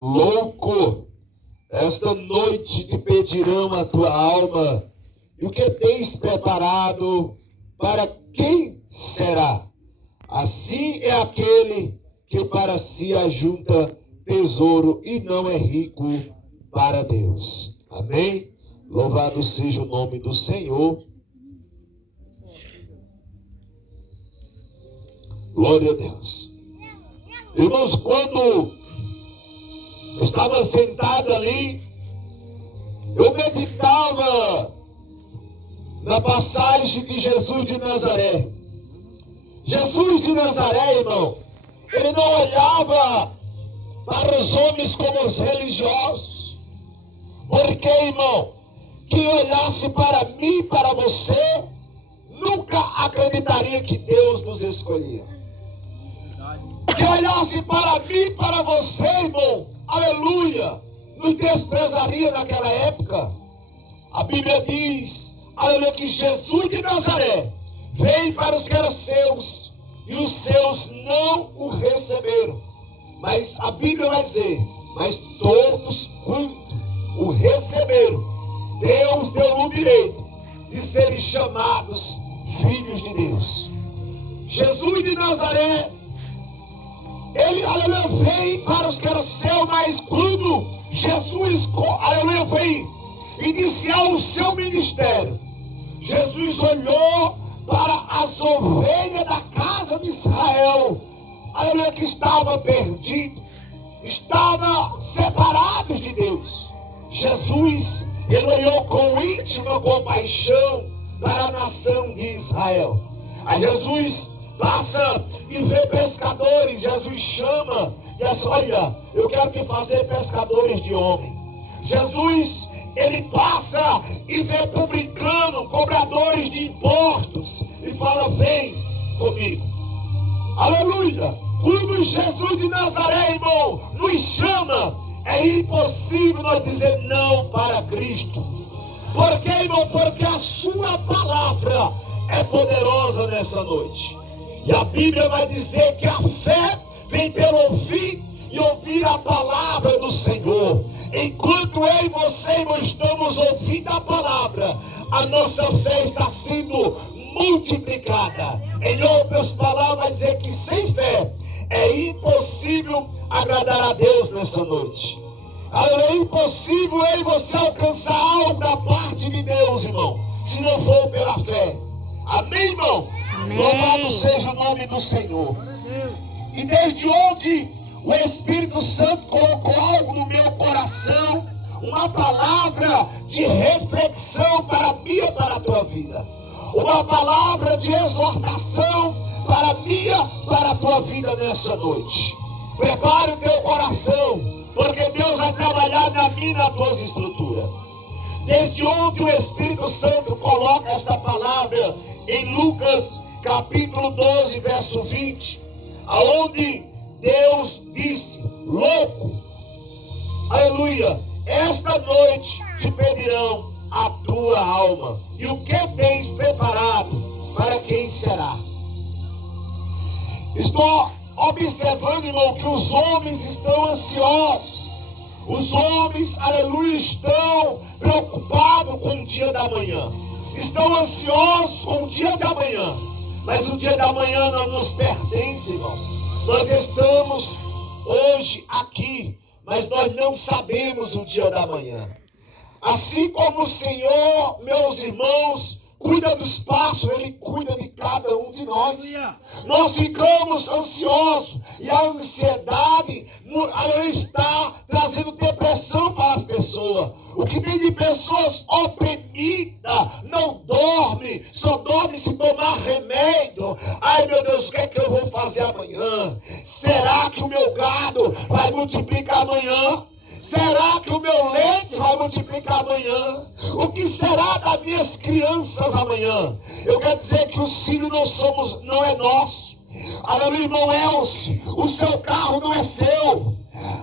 louco, esta noite te pedirão a tua alma, e o que tens preparado, para quem será? Assim é aquele que para si ajunta tesouro e não é rico para Deus. Amém? Louvado seja o nome do Senhor. Glória a Deus. Irmãos, quando eu estava sentado ali, eu meditava na passagem de Jesus de Nazaré. Jesus de Nazaré, irmão, ele não olhava para os homens como os religiosos. Porque, irmão, quem olhasse para mim, para você, nunca acreditaria que Deus nos escolhia. Quem olhasse para mim, para você, irmão, aleluia, nos desprezaria naquela época. A Bíblia diz, aleluia, que Jesus de Nazaré veio para os que eram seus, e os seus não o receberam. Mas a Bíblia vai dizer, mas todos quanto o receberam, Deus deu o direito de serem chamados filhos de Deus. Jesus de Nazaré, ele, aleluia, veio para os que eram seus, mas quando Jesus, aleluia, veio iniciar o seu ministério, Jesus olhou para as ovelhas da casa de Israel, aleluia, que estava perdido, estava separados de Deus. Jesus, ele olhou com íntima compaixão para a nação de Israel. Aí Jesus passa e vê pescadores, Jesus chama e diz, olha, eu quero te fazer pescadores de homem. Jesus, ele passa e vê publicano, cobradores de impostos, e fala, vem comigo. Aleluia! Quando Jesus de Nazaré, irmão, nos chama, é impossível nós dizer não para Cristo. Por quê, irmão? Porque a sua palavra é poderosa nessa noite. E a Bíblia vai dizer que a fé vem pelo ouvir e ouvir a palavra do Senhor. Enquanto eu e você, irmão, estamos ouvindo a palavra, a nossa fé está sendo multiplicada. Em outras palavras, vai dizer que sem fé é impossível agradar a Deus nessa noite. É impossível eu e você alcançar algo da parte de Deus, irmão, se não for pela fé. Amém, irmão? Amém. Louvado seja o nome do Senhor. E desde onde o Espírito Santo colocou algo no meu coração, uma palavra de reflexão para mim e para a tua vida, uma palavra de exortação para mim e para a tua vida nessa noite. Prepare o teu coração, porque Deus vai trabalhar na minha e na tua estrutura. Desde onde o Espírito Santo coloca esta palavra em Lucas capítulo 12, verso 20, aonde Deus disse, louco, aleluia, esta noite te pedirão a tua alma, e o que tens preparado, para quem será? Estou observando, irmão, que os homens estão ansiosos. Os homens, aleluia, estão preocupados com o dia da manhã. Estão ansiosos com o dia de amanhã. Mas o dia da manhã não nos pertence, irmão. Nós estamos hoje aqui, mas nós não sabemos o dia da manhã. Assim como o Senhor, meus irmãos, cuida dos passos, Ele cuida de cada um de nós. Nós ficamos ansiosos e a ansiedade está trazendo depressão para as pessoas. O que tem de pessoas oprimidas, não dorme, só dorme se tomar remédio. Ai meu Deus, o que é que eu vou fazer amanhã? Será que o meu gado vai multiplicar amanhã? Será que o meu leite vai multiplicar amanhã? O que será das minhas crianças amanhã? Eu quero dizer que os filhos não é nosso. Aleluia, irmão Elcio, o seu carro não é seu.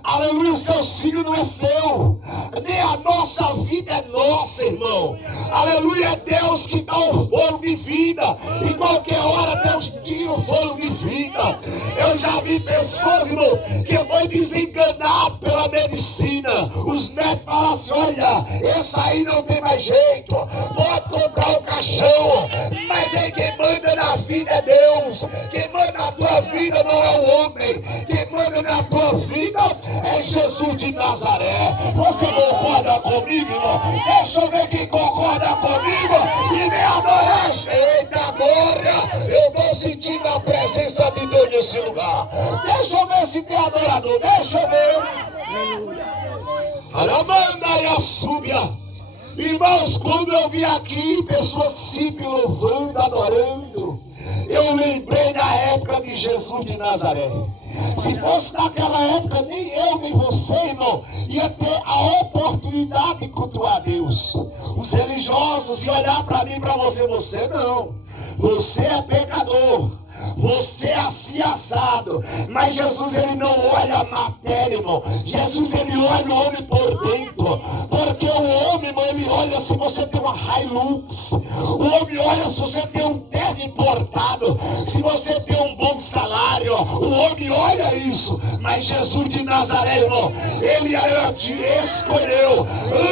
Aleluia, o seu filho não é seu, nem a nossa vida é nossa, irmão. Aleluia, é Deus que dá o fôlego de vida. Em qualquer hora Deus tira o fôlego de vida. Eu já vi pessoas, irmão, que foi desenganado pela medicina. Os médicos falam assim: olha, esse aí não tem mais jeito, pode comprar um caixão. Mas aí quem manda na vida é Deus. Quem manda na tua vida não é o homem. Quem manda na tua vida é Jesus de Nazaré. Você concorda comigo, irmão? Deixa eu ver quem concorda comigo e me adorar. Eita glória, eu vou sentir a presença de Deus nesse lugar. Deixa eu ver se tem adorador, deixa eu ver. Aramanda e a súbia. Irmãos, quando eu vi aqui pessoas se louvando, adorando, eu lembrei da época de Jesus de Nazaré. Se fosse naquela época, nem eu nem você, irmão, ia ter a oportunidade de cultuar Deus. Os religiosos iam olhar para mim e para você: você não, você é pecador, você é assim assado. Mas Jesus, ele não olha a matéria, irmão. Jesus, ele olha o homem por dentro. Porque o homem, irmão, ele olha se você tem uma Hilux. O homem olha se você tem um terno importado, se você tem um bom salário. O homem olha isso. Mas Jesus de Nazaré, irmão, ele te escolheu.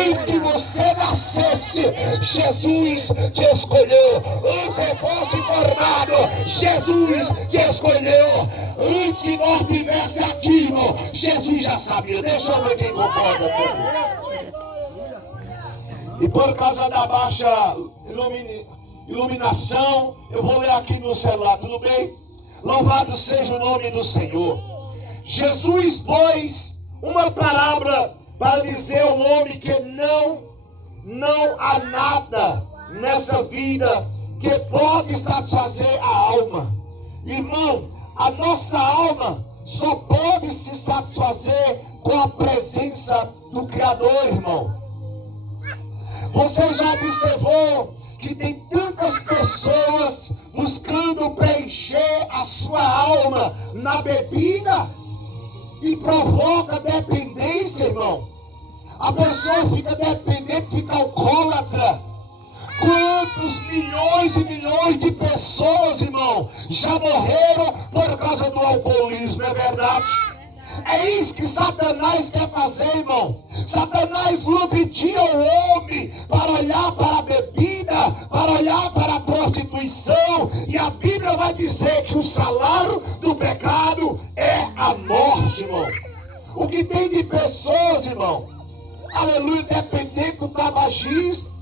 Antes que você nascesse, Jesus te escolheu. Antes que fosse formado, Jesus te escolheu. Antes que nós estivesse aqui, irmão, Jesus já sabia. Deixa eu ver quem concorda comigo. E por causa da baixa iluminação, eu vou ler aqui no celular, tudo bem? Louvado seja o nome do Senhor. Jesus pôs uma palavra para dizer ao homem que não há nada nessa vida que pode satisfazer a alma. Irmão, a nossa alma só pode se satisfazer com a presença do Criador, irmão. Você já observou que tem tantas pessoas buscando preencher a sua alma na bebida e provoca dependência, irmão? A pessoa fica dependente, fica alcoólatra. Quantos milhões e milhões de pessoas, irmão, já morreram por causa do alcoolismo, é verdade? É isso que Satanás quer fazer, irmão. Satanás lubrifica o homem para olhar para a bebida, para olhar para a prostituição. E a Bíblia vai dizer que o salário do pecado é a morte, irmão. O que tem de pessoas, irmão, aleluia, dependente do tabagismo.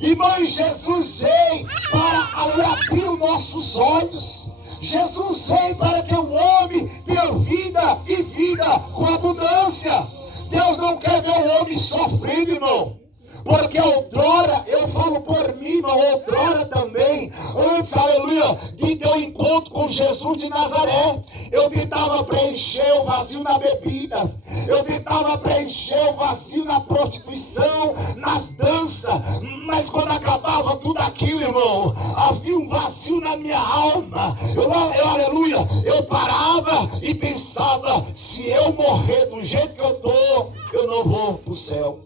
Irmão, Jesus veio para abrir os nossos olhos. Jesus veio para que o homem tenha vida e vida com abundância. Deus não quer ver o homem sofrendo, irmão. Porque outrora, eu falo por mim, irmão, outrora também, antes, aleluia, de ter um encontro com Jesus de Nazaré, eu tentava preencher o vazio na bebida, eu tentava preencher o vazio na prostituição, nas danças, mas quando acabava tudo aquilo, irmão, havia um vazio na minha alma. Aleluia, eu parava e pensava: se eu morrer do jeito que eu estou, eu não vou para o céu.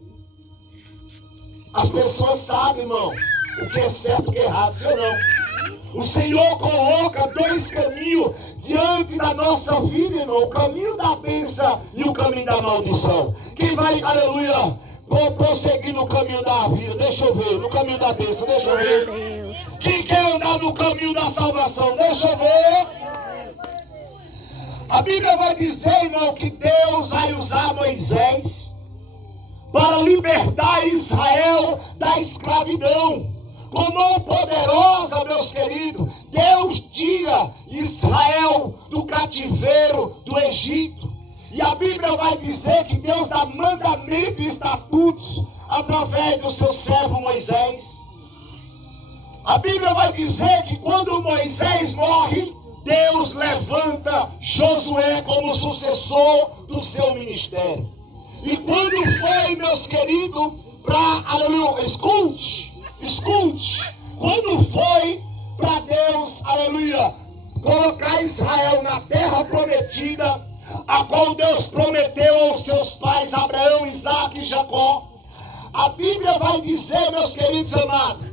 As pessoas sabem, irmão, o que é certo e o que é errado, sim ou não? O Senhor coloca dois caminhos diante da nossa vida, irmão: o caminho da bênção e o caminho da maldição. Quem vai, aleluia, prosseguir no caminho da vida? Deixa eu ver. No caminho da bênção, deixa eu ver. Quem quer andar no caminho da salvação? Deixa eu ver. A Bíblia vai dizer, irmão, que Deus vai usar Moisés para libertar Israel da escravidão. Com mão poderosa, meus queridos, Deus tira Israel do cativeiro do Egito. E a Bíblia vai dizer que Deus dá mandamento e estatutos através do seu servo Moisés. A Bíblia vai dizer que quando Moisés morre, Deus levanta Josué como sucessor do seu ministério. E quando foi, meus queridos, para, aleluia, escute, quando foi para Deus, aleluia, colocar Israel na terra prometida, a qual Deus prometeu aos seus pais Abraão, Isaque e Jacó. A Bíblia vai dizer, meus queridos amados,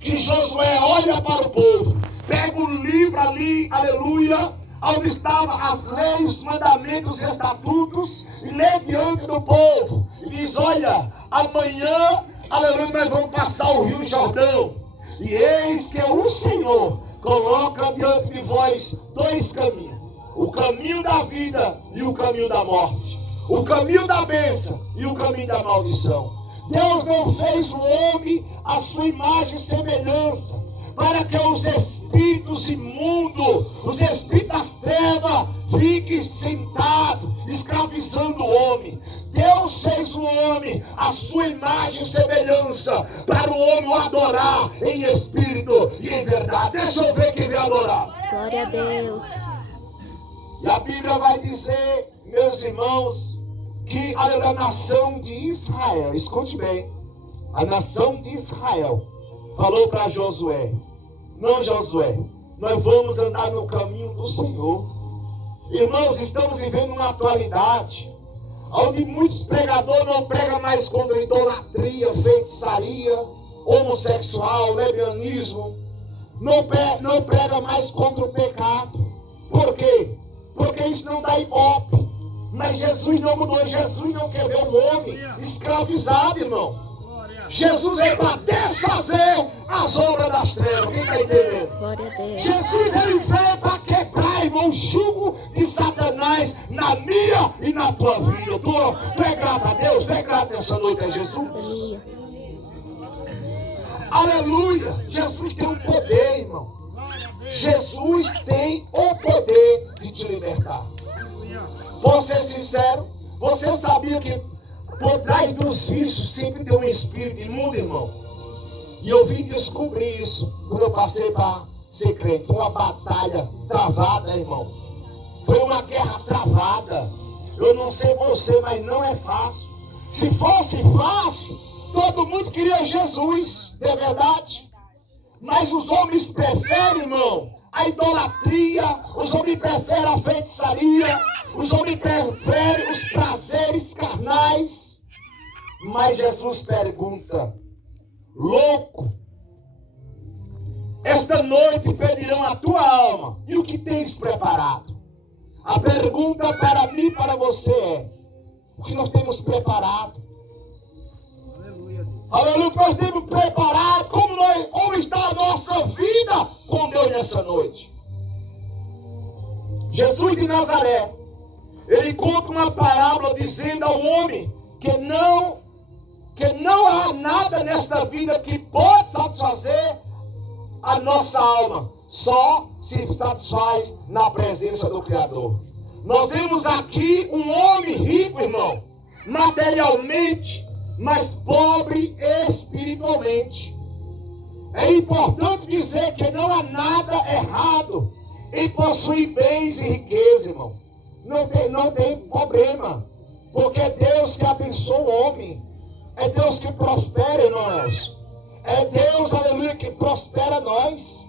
que Josué olha para o povo, pega o livro ali, aleluia, onde estavam as leis, os mandamentos, os estatutos, e lê diante do povo, e diz: olha, amanhã, aleluia, nós vamos passar o rio Jordão, e eis que o Senhor coloca diante de vós dois caminhos, o caminho da vida e o caminho da morte, o caminho da bênção e o caminho da maldição. Deus não fez o homem à sua imagem e semelhança, para que os espíritos imundos, os espíritos das trevas, fiquem sentados, escravizando o homem. Deus fez o homem à sua imagem e semelhança, para o homem o adorar em espírito e em verdade. Deixa eu ver quem vai adorar. Glória a Deus. E a Bíblia vai dizer, meus irmãos, que a nação de Israel, escute bem, a nação de Israel falou para Josué: não, Josué, nós vamos andar no caminho do Senhor. Irmãos, estamos vivendo uma atualidade onde muitos pregadores não pregam mais contra idolatria, feitiçaria, homossexual, lesbianismo, não prega mais contra o pecado. Por quê? Porque isso não dá ibope. Mas Jesus não mudou. Jesus não quer ver o homem escravizado, irmão. Jesus veio para desfazer as obras das trevas. Quem está entendendo? Glória a Deus. Jesus ele veio para quebrar, irmão, o jugo de Satanás na minha e na tua vida. Tu é grato a Deus? Tu é grato nessa noite a Jesus? Aleluia. Aleluia. Jesus tem um poder, irmão. Jesus tem o poder de te libertar. Posso ser sincero? Você sabia que por trás dos vícios sempre tem um espírito imundo, irmão? E eu vim descobrir isso quando eu passei para ser crente. Foi uma batalha travada, irmão. Foi uma guerra travada. Eu não sei você, mas não é fácil. Se fosse fácil, todo mundo queria Jesus, não é verdade? Mas os homens preferem, irmão, a idolatria, os homens preferem a feitiçaria, os homens preferem os prazeres carnais. Mas Jesus pergunta: louco, esta noite pedirão a tua alma, e o que tens preparado? A pergunta para mim e para você é: o que nós temos preparado? Aleluia, nós temos preparado, como está a nossa vida com Deus nessa noite. Jesus de Nazaré, ele conta uma parábola dizendo ao homem que não há nada nesta vida que pode satisfazer a nossa alma, só se satisfaz na presença do Criador. Nós vemos aqui um homem rico, irmão, materialmente, mas pobre espiritualmente. É importante dizer que não há nada errado em possuir bens e riqueza, irmão. Não tem problema, porque é Deus que abençoa o homem, é Deus que prospera, irmãos. É Deus, aleluia, que prospera nós.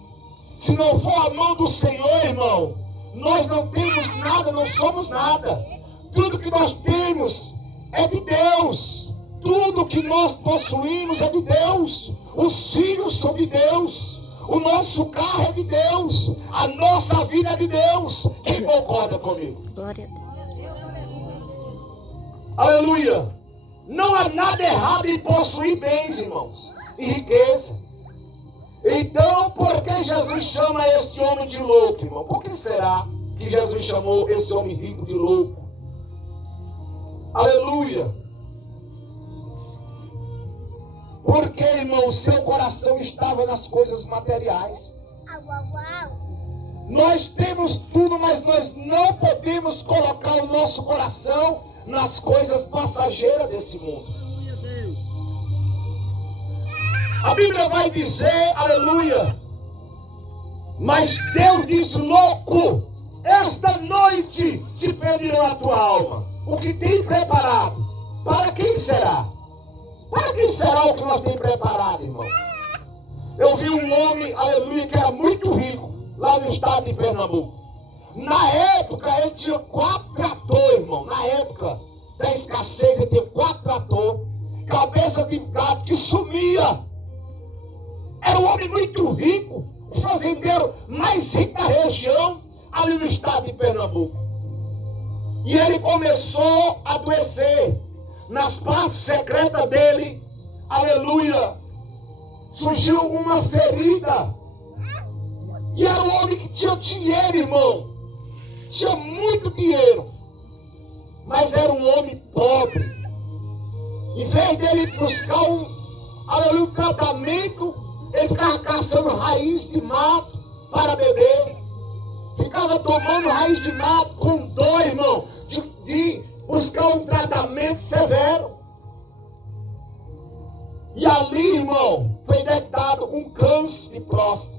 Se não for a mão do Senhor, irmão, nós não temos nada, não somos nada. Tudo que nós temos é de Deus. Tudo que nós possuímos é de Deus. Os filhos são de Deus. O nosso carro é de Deus. A nossa vida é de Deus. Quem concorda comigo? Glória a Deus. Aleluia. Não há nada errado em possuir bens, irmãos, e riqueza. Então, por que Jesus chama esse homem de louco, irmão? Por que será que Jesus chamou esse homem rico de louco? Aleluia. Porque, irmão, seu coração estava nas coisas materiais. Nós temos tudo, mas nós não podemos colocar o nosso coração nas coisas passageiras desse mundo. A Bíblia vai dizer, aleluia, mas Deus diz: louco, esta noite te pedirão a tua alma. O que tem preparado? Para quem será? Para quem será o que nós temos preparado, irmão? Eu vi um homem, aleluia, que era muito rico, lá no estado de Pernambuco. Na época ele tinha 4 tratores, irmão. Na época da escassez ele tinha 4 tratores. Cabeça de gado que sumia. Era um homem muito rico. O fazendeiro mais rico da região, ali no estado de Pernambuco. E ele começou a adoecer. Nas partes secretas dele, aleluia, surgiu uma ferida. E era um homem que tinha dinheiro, irmão. Tinha muito dinheiro. Mas era um homem pobre. Em vez dele buscar um tratamento, ele ficava caçando raiz de mato para beber. Ficava tomando raiz de mato com dor, irmão, de buscar um tratamento severo. E ali, irmão, foi detectado um câncer de próstata.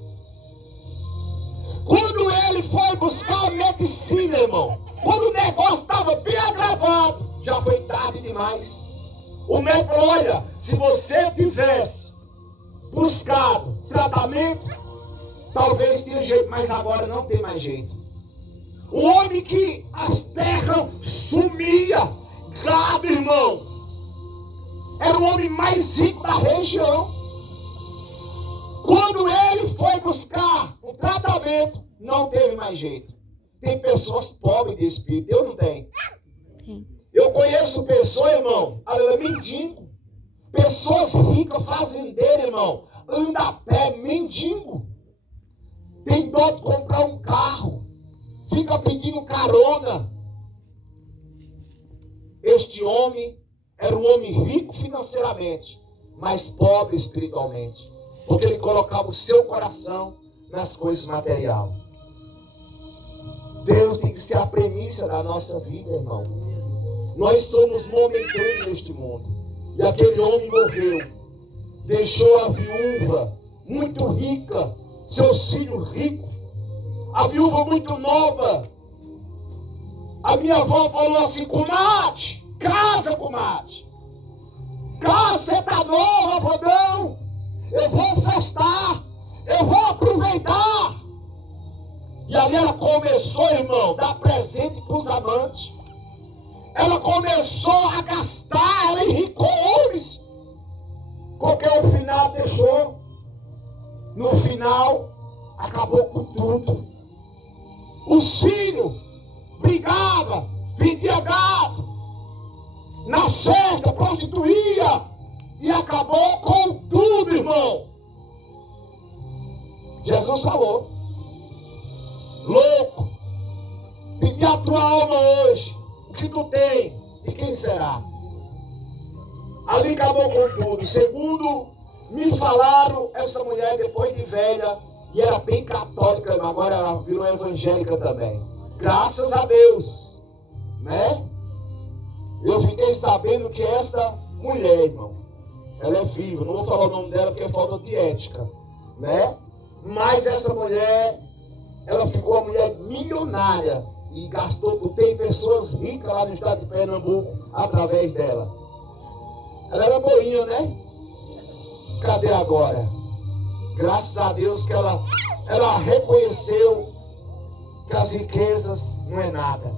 Quando ele foi buscar a medicina, irmão, quando o negócio estava bem agravado, já foi tarde demais. O médico falou: olha, se você tivesse buscado tratamento, talvez tenha jeito, mas agora não tem mais jeito. Um homem que as terras sumia, gado, irmão, era o homem mais rico da região. Quando ele foi buscar um tratamento, não teve mais jeito. Tem pessoas pobres de espírito, eu não tenho. Eu conheço pessoas, irmão, mendigo. Pessoas ricas, fazendeiras, irmão, anda a pé, mendigo. Tem dó de comprar um carro, fica pedindo carona. Este homem era um homem rico financeiramente, mas pobre espiritualmente, porque ele colocava o seu coração nas coisas materiais. Deus tem que ser a premissa da nossa vida, irmão. Nós somos momentâneos neste mundo. E aquele homem morreu, deixou a viúva muito rica, seus filhos ricos, a viúva muito nova. A minha avó falou assim: comadre, casa, comadre. Casa, você tá nova, falou: não, eu vou festar, eu vou aproveitar. E ali ela começou, irmão, a dar presente para os amantes. Ela começou a gastar, ela enricou homens. Porque o final deixou. No final, acabou com tudo. Os filhos brigavam, vendia gado, na certa, prostituía, e acabou com tudo, irmão. Jesus falou: louco, pedi a tua alma hoje. O que tu tem e quem será? Ali acabou com tudo. Segundo me falaram, essa mulher, depois de velha, e era bem católica, agora ela virou evangélica também. Graças a Deus, né? Eu fiquei sabendo que esta mulher, irmão, ela é viva. Não vou falar o nome dela porque é falta de ética, né? Mas essa mulher, ela ficou uma mulher milionária e gastou tudo. Tem pessoas ricas lá no estado de Pernambuco através dela. Ela era boinha, né? Cadê agora? Graças a Deus que ela reconheceu que as riquezas não é nada.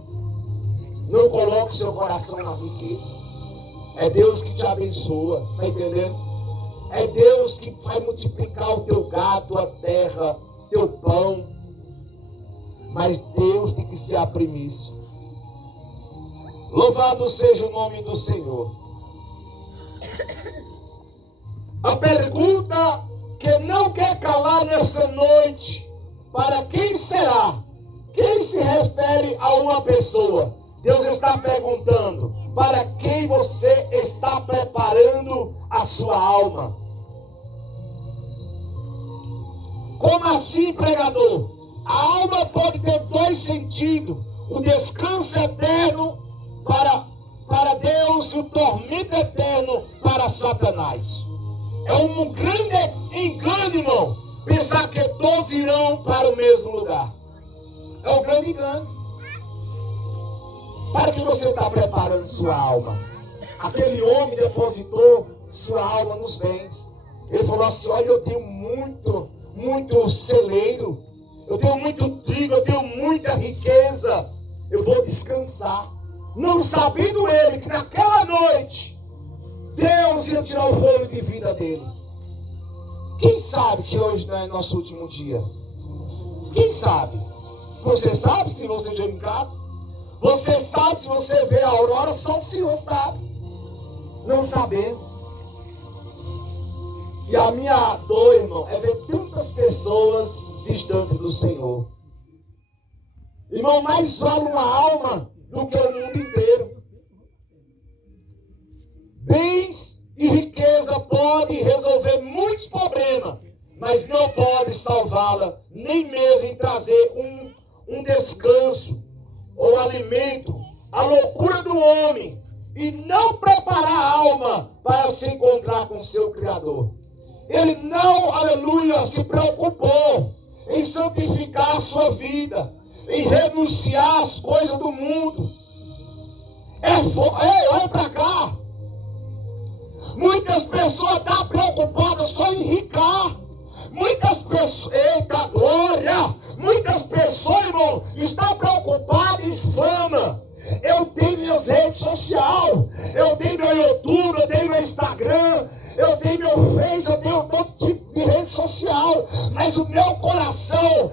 Não coloque o seu coração na riqueza. É Deus que te abençoa, tá entendendo? É Deus que vai multiplicar o teu gado, a terra, teu pão. Mas Deus tem que ser a primícia. Louvado seja o nome do Senhor. A pergunta que não quer calar nessa noite: para quem será? Quem se refere a uma pessoa? Deus está perguntando: para quem você está preparando a sua alma? Como assim, pregador? A alma pode ter 2 sentidos: o descanso eterno para Deus e o tormento eterno para Satanás. É um grande engano, irmão, pensar que todos irão para o mesmo lugar. É um grande engano. Para que você está preparando sua alma? Aquele homem depositou sua alma nos bens. Ele falou assim: olha, eu tenho muito celeiro. eu tenho muito trigo, eu tenho muita riqueza, eu vou descansar. Não sabendo ele que naquela noite Deus ia tirar o fôlego de vida dele. Quem sabe que hoje não é nosso último dia? Quem sabe? Você sabe se você chega em casa? Você sabe se você vê a aurora? Só o Senhor sabe. Não sabemos. E a minha dor, irmão, é ver tantas pessoas distantes do Senhor. Irmão, mais vale uma alma do que o mundo inteiro. Bens e riqueza podem resolver muitos problemas, mas não pode salvá-la, nem mesmo em trazer um descanso ou alimento. A loucura do homem e não preparar a alma para se encontrar com seu Criador. Ele não, aleluia, se preocupou em santificar a sua vida, em renunciar às coisas do mundo. Olha para cá. Muitas pessoas estão preocupadas só em ricar. Muitas pessoas, eita glória! Muitas pessoas, irmão, estão preocupadas em fama. Eu tenho minhas redes sociais, eu tenho meu YouTube, eu tenho meu Instagram, eu tenho meu Face, eu tenho todo tipo de rede social, mas o meu coração,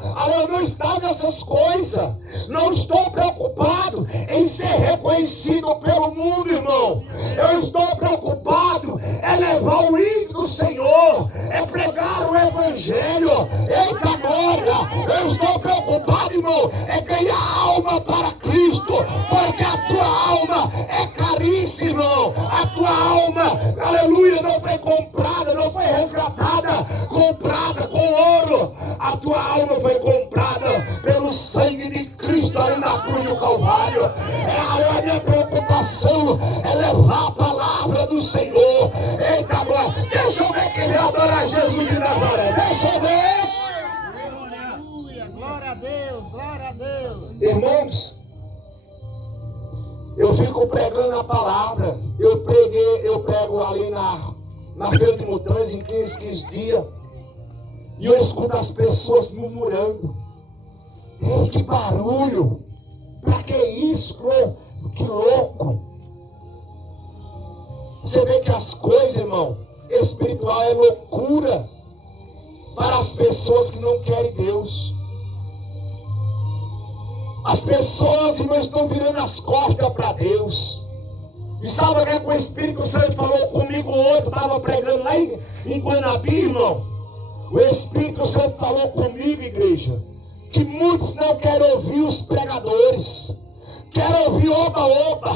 não está nessas coisas. Não estou preocupado em ser reconhecido pelo mundo, irmão. Eu estou preocupado em levar o hino do Senhor, é pregar o Evangelho. Eita glória! Eu estou preocupado, irmão, é ganhar alma para Cristo, porque a tua alma é caríssima, irmão. A tua alma, aleluia, não foi comprada, não foi resgatada, comprada com ouro. A tua alma foi comprada pelo sangue de Cristo ali na cruz do Calvário. A minha preocupação é levar a palavra do Senhor. Eita, glória! Deixa eu ver quem vai adorar Jesus de Nazaré. Deixa eu ver. Aleluia, glória a Deus, glória a Deus. Irmãos, eu fico pregando a palavra. Eu prego ali na Feira de Mutantes em 15 dias. E eu escuto as pessoas murmurando. Ei, que barulho! Pra que isso? Que louco! Você vê que as coisas, irmão, espiritual é loucura para as pessoas que não querem Deus. As pessoas, irmão, estão virando as costas para Deus. E sabe o que o Espírito Santo falou comigo ontem? Eu estava pregando lá em Guanabi, irmão. O Espírito Santo falou comigo, igreja, que muitos não querem ouvir os pregadores. Querem ouvir oba-oba.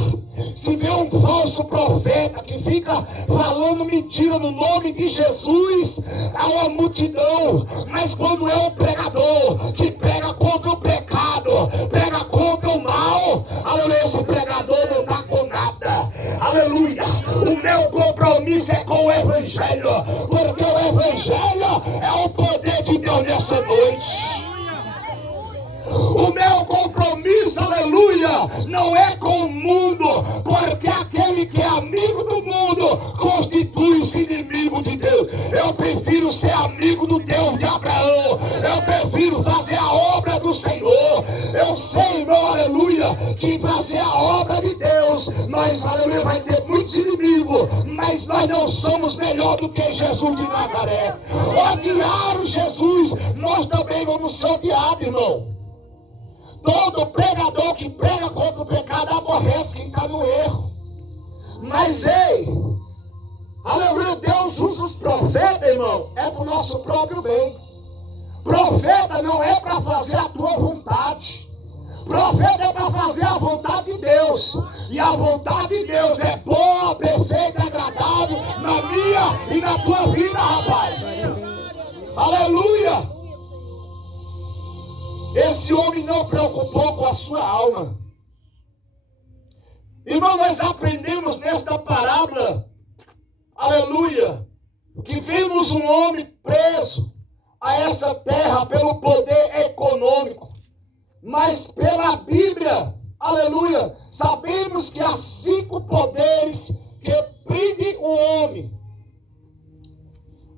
Se vê um falso profeta que fica falando mentira no nome de Jesus, há uma multidão. Mas quando é um pregador que prega contra o pecado, prega contra o mal, aleluia, esse pregador não está com nada. Aleluia. O meu compromisso é com o Evangelho, porque o Evangelho é o poder de Deus nessa noite. O meu compromisso, aleluia, não é com o mundo, porque aquele que é amigo do mundo constitui-se inimigo de Deus. Eu prefiro ser amigo do Deus de Abraão. Eu prefiro fazer a obra do Senhor. Eu sei, irmão, aleluia, que fazer a obra de Deus, nós, aleluia, vai ter muitos inimigos, mas nós não somos melhor do que Jesus de Nazaré. Odiaram Jesus, nós também vamos ser odiados, irmão. Todo pregador que prega contra o pecado aborrece quem está no erro. Mas ei, aleluia, Deus usa os profetas, irmão, é para o nosso próprio bem. Profeta não é para fazer a tua vontade. Profeta é para fazer a vontade de Deus. E a vontade de Deus é boa, perfeita, agradável na minha e na tua vida, rapaz. Aleluia. Esse homem não preocupou com a sua alma. Irmão, nós aprendemos nesta parábola, aleluia, que vimos um homem preso a essa terra pelo poder econômico. Mas pela Bíblia, aleluia, sabemos que há 5 poderes que prendem o homem,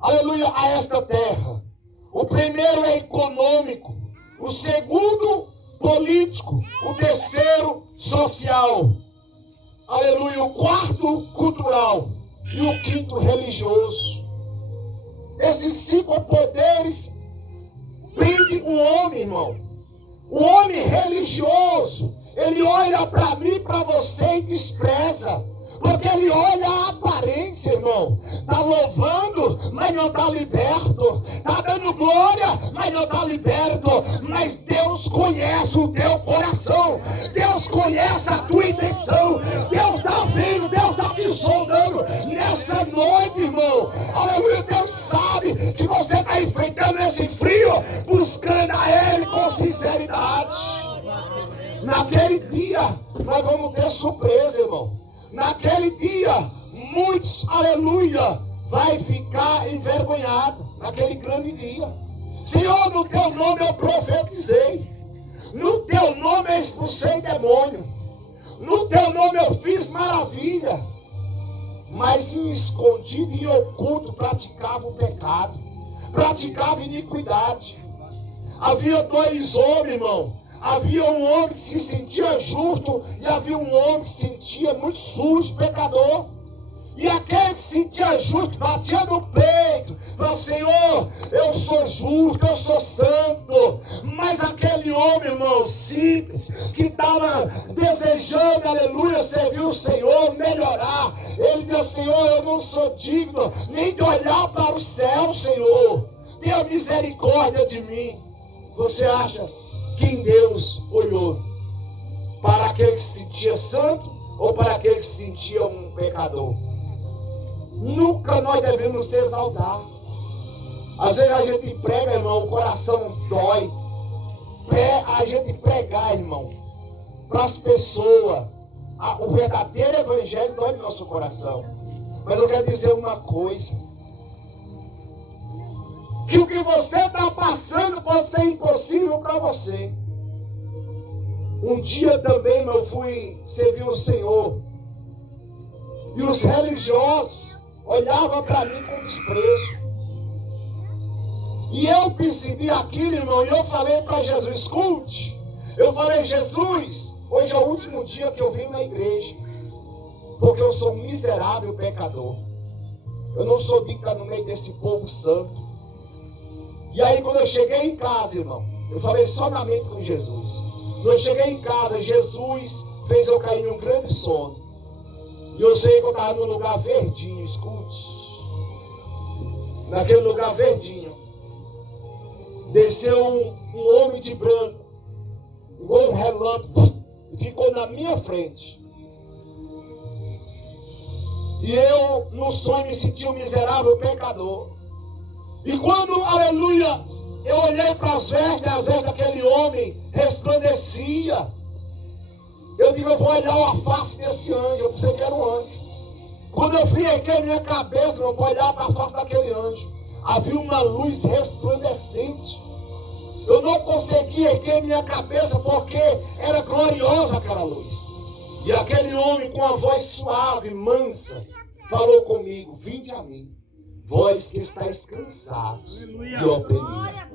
aleluia, a esta terra. O primeiro é econômico. segundo, político. O terceiro, social. Aleluia. O quarto, cultural. E o quinto, religioso. Esses 5 poderes prendem o homem, irmão. O homem religioso, ele olha para mim, para você e despreza. Porque ele olha a aparência, irmão. Está louvando, mas não está liberto. Está dando glória, mas não está liberto. Mas Deus conhece o teu coração. Deus conhece a tua intenção. Deus está vendo, Deus está me sondando. Nessa noite, irmão, aleluia, Deus sabe que você está enfrentando esse frio, buscando a Ele com sinceridade. Naquele dia, nós vamos ter surpresa, irmão. Naquele dia, muitos, aleluia, vai ficar envergonhado. Naquele grande dia. Senhor, no teu nome eu profetizei. No teu nome eu expulsei demônio. No teu nome eu fiz maravilha. Mas em escondido e oculto praticava o pecado. Praticava iniquidade. Havia 2 homens, irmão. Havia um homem que se sentia justo e havia um homem que se sentia muito sujo, pecador. E aquele que se sentia justo batia no peito, falava: Senhor, eu sou justo, eu sou santo. Mas aquele homem, irmão, simples, que estava desejando, aleluia, servir o Senhor, melhorar. Ele dizia: Senhor, eu não sou digno nem de olhar para o céu, Senhor. Tenha misericórdia de mim. Você acha quem Deus olhou? Para aquele que se sentia santo ou para aquele que se sentia um pecador? Nunca nós devemos se exaltar. Às vezes a gente prega, irmão, o coração dói. A gente pregar, irmão, para as pessoas, o verdadeiro evangelho dói no nosso coração. Mas eu quero dizer uma coisa: que o que você está passando pode ser impossível para você. Um dia também eu fui servir o Senhor. E os religiosos olhavam para mim com desprezo. E eu percebi aquilo, irmão, e eu falei para Jesus: escute. Eu falei: Jesus, hoje é o último dia que eu vim na igreja. Porque eu sou um miserável pecador. Eu não sou digno de estar no meio desse povo santo. E aí quando eu cheguei em casa, irmão, eu falei somente com Jesus. Quando eu cheguei em casa, Jesus fez eu cair num grande sono. E eu sei que eu estava num lugar verdinho, escute. Naquele lugar verdinho, desceu um homem de branco, igual um relâmpago, e ficou na minha frente. E eu, no sonho, me senti um miserável pecador. E quando, aleluia, eu olhei para as vestes, a veste daquele homem resplandecia. Eu digo: eu vou olhar a face desse anjo. Eu pensei que era um anjo. Quando eu fiquei minha cabeça, eu vou olhar para a face daquele anjo. Havia uma luz resplandecente. Eu não conseguia erguer minha cabeça porque era gloriosa aquela luz. E aquele homem com a voz suave, mansa, falou comigo: vinde a mim, vós que estáis cansados e oprimidos.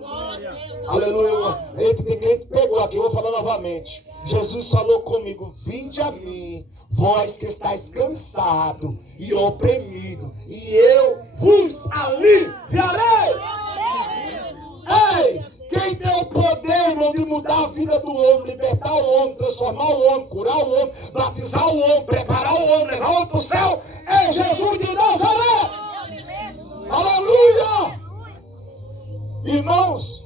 Aleluia. Ele pegou aqui, eu vou falar novamente. Jesus falou comigo: vinde a mim, vós que estáis cansado e oprimido, e eu vos aliviarei. Ei, quem tem o poder, irmão, de mudar a vida do homem, libertar o homem, transformar o homem, curar o homem, batizar o homem, preparar o homem, levar o homem para o céu, é Jesus de Nazaré. Aleluia! Irmãos,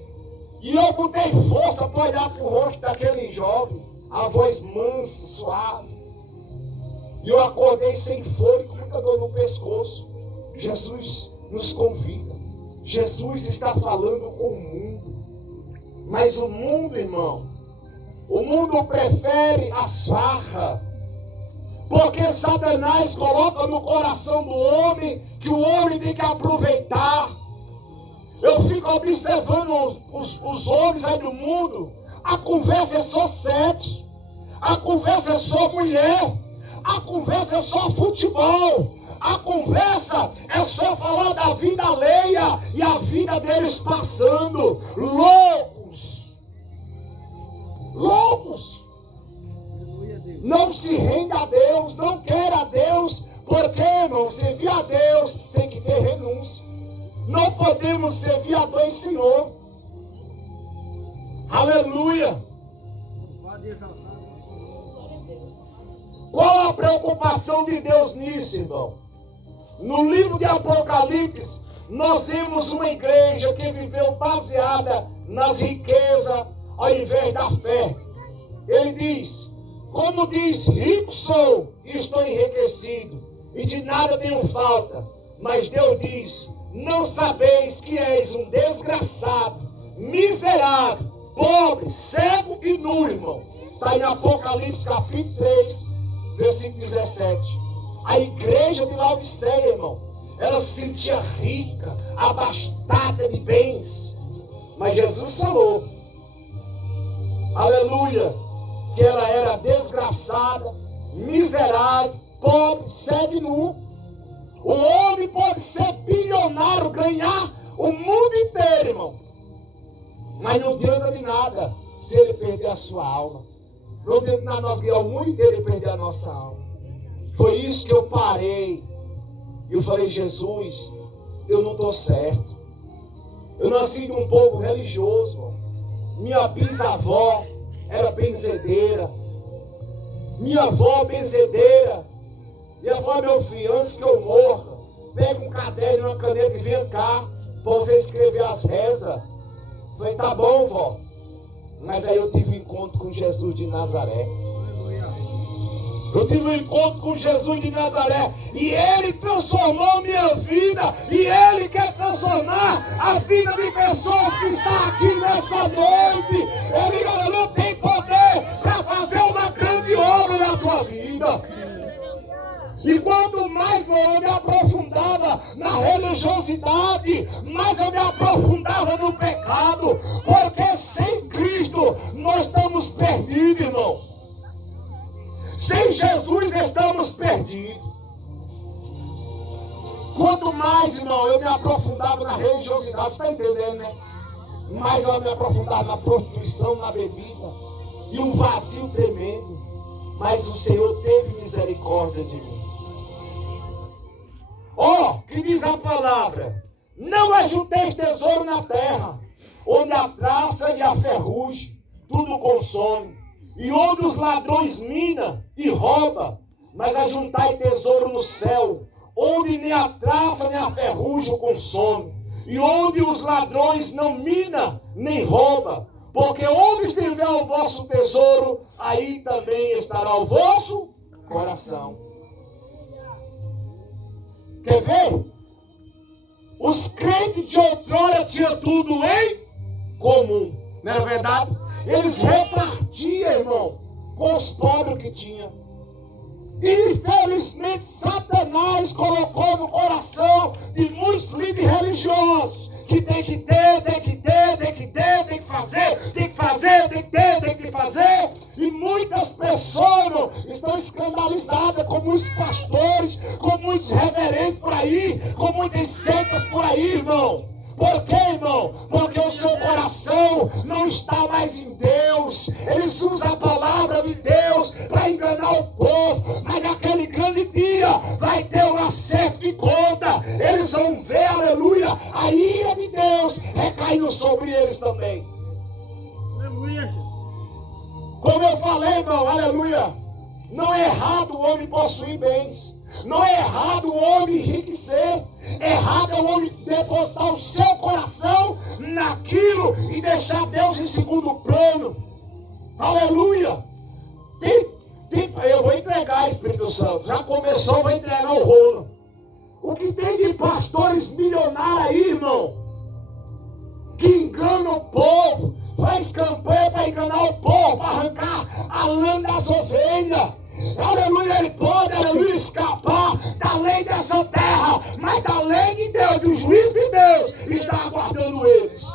e eu botei força para olhar para o rosto daquele jovem, a voz mansa, suave. E eu acordei sem fôlego, com muita dor no pescoço. Jesus nos convida. Jesus está falando com o mundo. Mas o mundo, irmão, o mundo prefere a farra. Porque Satanás coloca no coração do homem que o homem tem que aproveitar. Eu fico observando os homens aí do mundo. A conversa é só sexo. A conversa é só mulher. A conversa é só futebol. A conversa é só falar da vida alheia e a vida deles passando. Loucos. loucos. Não se rende a Deus, não quer a Deus, porque, irmão, servir a Deus tem que ter renúncia. Não podemos servir a dois senhor. Aleluia. Qual a preocupação de Deus nisso, irmão? No livro de Apocalipse, nós vimos uma igreja que viveu baseada nas riquezas ao invés da fé. Ele diz, como diz, rico sou e estou enriquecido, e de nada tenho falta. Mas Deus diz, não sabeis que és um desgraçado, miserável, pobre, cego e nu, irmão. Está em Apocalipse capítulo 3, versículo 17. A igreja de Laodiceia, irmão, ela se sentia rica, abastada de bens. Mas Jesus falou, aleluia, que ela era desgraçada, miserável, pobre, cego e nu. O homem pode ser bilionário, ganhar o mundo inteiro, irmão, mas não adianta de nada se ele perder a sua alma. Não adianta de nada nós ganhar o mundo inteiro e perder a nossa alma. Foi isso que eu parei. E eu falei, Jesus, eu não estou certo. Eu nasci de um povo religioso, irmão. Minha bisavó era benzedeira. Minha avó benzedeira. Minha avó, meu filho, antes que eu morra, pega um caderno e uma caneta e vem cá para você escrever as rezas. Eu falei, tá bom, vó. Mas aí eu tive um encontro com Jesus de Nazaré. Eu tive um encontro com Jesus de Nazaré. E Ele transformou minha vida. E Ele quer transformar a vida de pessoas que estão aqui nessa noite. Ele não tem poder para fazer uma grande obra na tua vida. E quanto mais eu me aprofundava na religiosidade, mais eu me aprofundava no pecado. Porque sem Cristo nós estamos perdidos, irmão. Sem Jesus estamos perdidos. Quanto mais, irmão, eu me aprofundava na religiosidade, você está entendendo, né? Mais eu me aprofundava na prostituição, na bebida. E um vazio tremendo. Mas o Senhor teve misericórdia de mim. Que diz a palavra, não ajunteis tesouro na terra, onde a traça e a ferrugem tudo consome, e onde os ladrões minam e roubam, mas ajuntai tesouro no céu, onde nem a traça nem a ferrugem consome, e onde os ladrões não minam nem roubam, porque onde estiver o vosso tesouro, aí também estará o vosso coração. Quer ver? Os crentes de outrora tinham tudo em comum, não é verdade? Eles repartiam, irmão, com os pobres que tinham. E infelizmente Satanás colocou no coração de muitos líderes religiosos que tem que ter, tem que ter, tem que ter, tem que fazer, tem que fazer, tem que ter, tem que fazer. E muitas pessoas, irmão, estão escandalizadas com muitos pastores, com muitos reverentes por aí, com muitas seitas por aí, irmão. Por quê, irmão? Porque o seu coração não está mais em Deus. Eles usam a palavra de Deus para enganar o povo. Mas naquele grande dia vai ter um acerto de conta. Eles vão ver, aleluia, a ira de Deus recaindo sobre eles também. Aleluia. Como eu falei, irmão, aleluia, não é errado o homem possuir bens. Não é errado o homem enriquecer. Errado é o homem depositar o seu coração naquilo e deixar Deus em segundo plano. Aleluia. Eu vou entregar, Espírito Santo. Já começou, vou entregar o rolo. O que tem de pastores milionários aí, irmão, que enganam o povo, faz campanha para enganar o povo, para arrancar a lã das ovelhas. Aleluia, ele pode, aleluia, escapar da lei dessa terra, mas da lei de Deus, do juízo de Deus, está aguardando eles.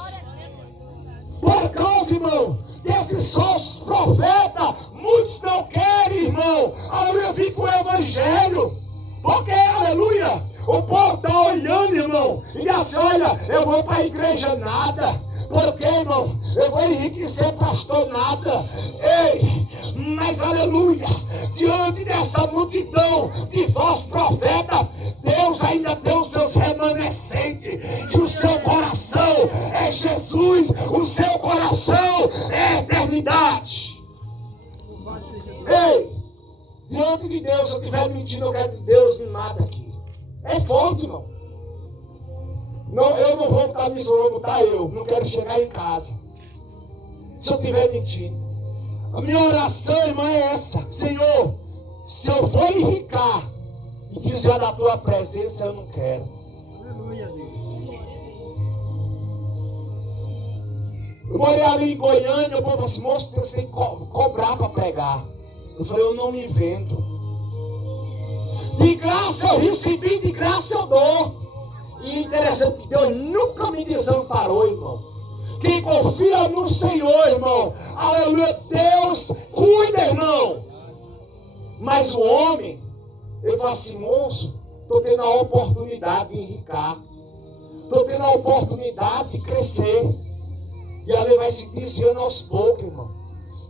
Por causa, irmão, desses falsos profetas, muitos não querem, irmão, aleluia, vir com o evangelho. Porque, aleluia, O povo está olhando, irmão, e diz assim, olha, eu vou para a igreja nada. Por quê, irmão? Eu vou enriquecer pastor nada. Ei, mas aleluia, diante dessa multidão de falsos profetas, Deus ainda tem os seus remanescentes. E o seu coração é Jesus, o seu coração é a eternidade. Ei, diante de Deus, se eu estiver mentindo, eu quero que Deus me mata aqui. É forte, irmão. Não, eu não vou botar nisso, vou botar eu. Não quero chegar em casa. Se eu estiver mentindo. A minha oração, irmã, é essa. Senhor, se eu for enricar e desviar da tua presença, eu não quero. Aleluia, Deus. Eu morei ali em Goiânia, o povo falou assim, moço, você tem que cobrar para pregar. Eu falei, eu não me vendo. De graça eu recebi, de graça eu dou. E interessante que Deus nunca me desamparou, irmão. Quem confia no Senhor, irmão, aleluia, Deus cuida, irmão. Mas o homem, ele fala assim, moço, estou tendo a oportunidade de enricar. Estou tendo a oportunidade de crescer. E ali vai se desviando aos poucos, irmão.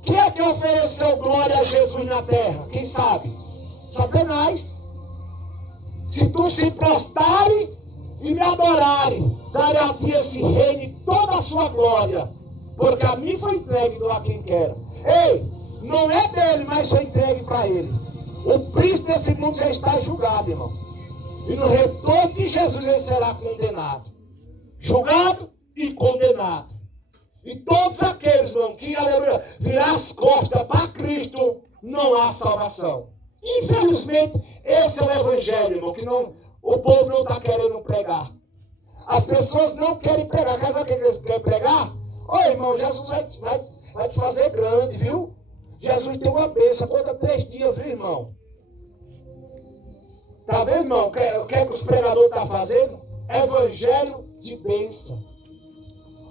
Quem é que ofereceu glória a Jesus na terra? Quem sabe? Satanás. Se tu se prostare e me adorarem, darei a ti esse reino e toda a sua glória, porque a mim foi entregue do a quem quero. Ei, não é dele, mas foi entregue para ele. O príncipe desse mundo já está julgado, irmão. E no retorno de Jesus ele será condenado. Julgado e condenado. E todos aqueles, irmão, que, aleluia, virar as costas para Cristo, não há salvação. Infelizmente, esse é o evangelho, irmão, que não, o povo não está querendo pregar. As pessoas não querem pregar. Quer saber o que eles querem pregar? Ô, irmão, Jesus vai te fazer grande, viu? Jesus tem uma bênção. Conta 3 dias, viu, irmão? Tá vendo, irmão? O que é que os pregadores estão fazendo? Evangelho de bênção.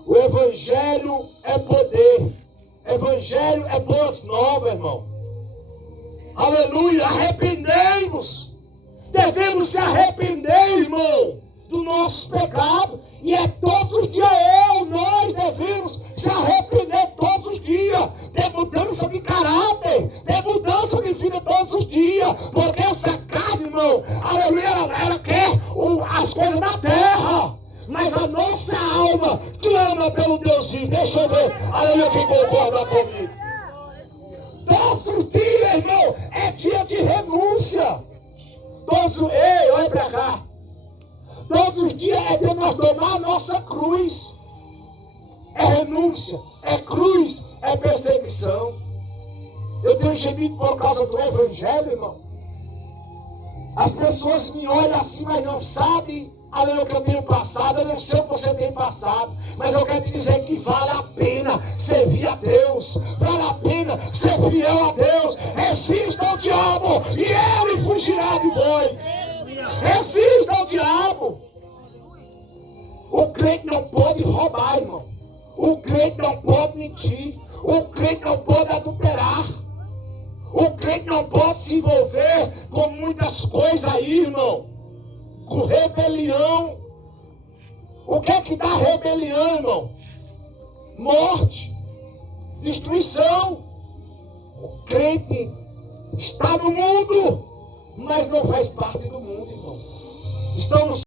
O evangelho é poder. Evangelho é boas novas, irmão. Aleluia, arrependei-vos. Devemos se arrepender, irmão, do nosso pecado. E é todos os dias nós devemos se arrepender todos os dias. Ter mudança de caráter, ter mudança de vida todos os dias. Porque essa carne, irmão, aleluia, ela quer as coisas da terra. Mas a nossa alma clama pelo Deusinho. Deixa eu ver, aleluia, quem concorda comigo. Todos os dias, irmão, é dia de renúncia. Ei, olha pra cá. Todos os dias é de nós tomar a nossa cruz. É renúncia, é cruz, é perseguição. Eu tenho gemido por causa do evangelho, irmão. As pessoas me olham assim, mas não sabem o que eu tenho passado. Eu não sei o que você tem passado, mas eu quero te dizer que vale a pena servir a Deus, vale a pena ser fiel a Deus. Resista ao diabo e ele fugirá de vós. Resista ao diabo. O crente não pode roubar, irmão. O crente não pode mentir. O crente não pode adulterar. O crente não pode se envolver com muitas coisas aí, irmão. Com rebelião. O que é que dá rebelião, irmão? Morte, destruição. O crente está no mundo, mas não faz parte do mundo, irmão. Estamos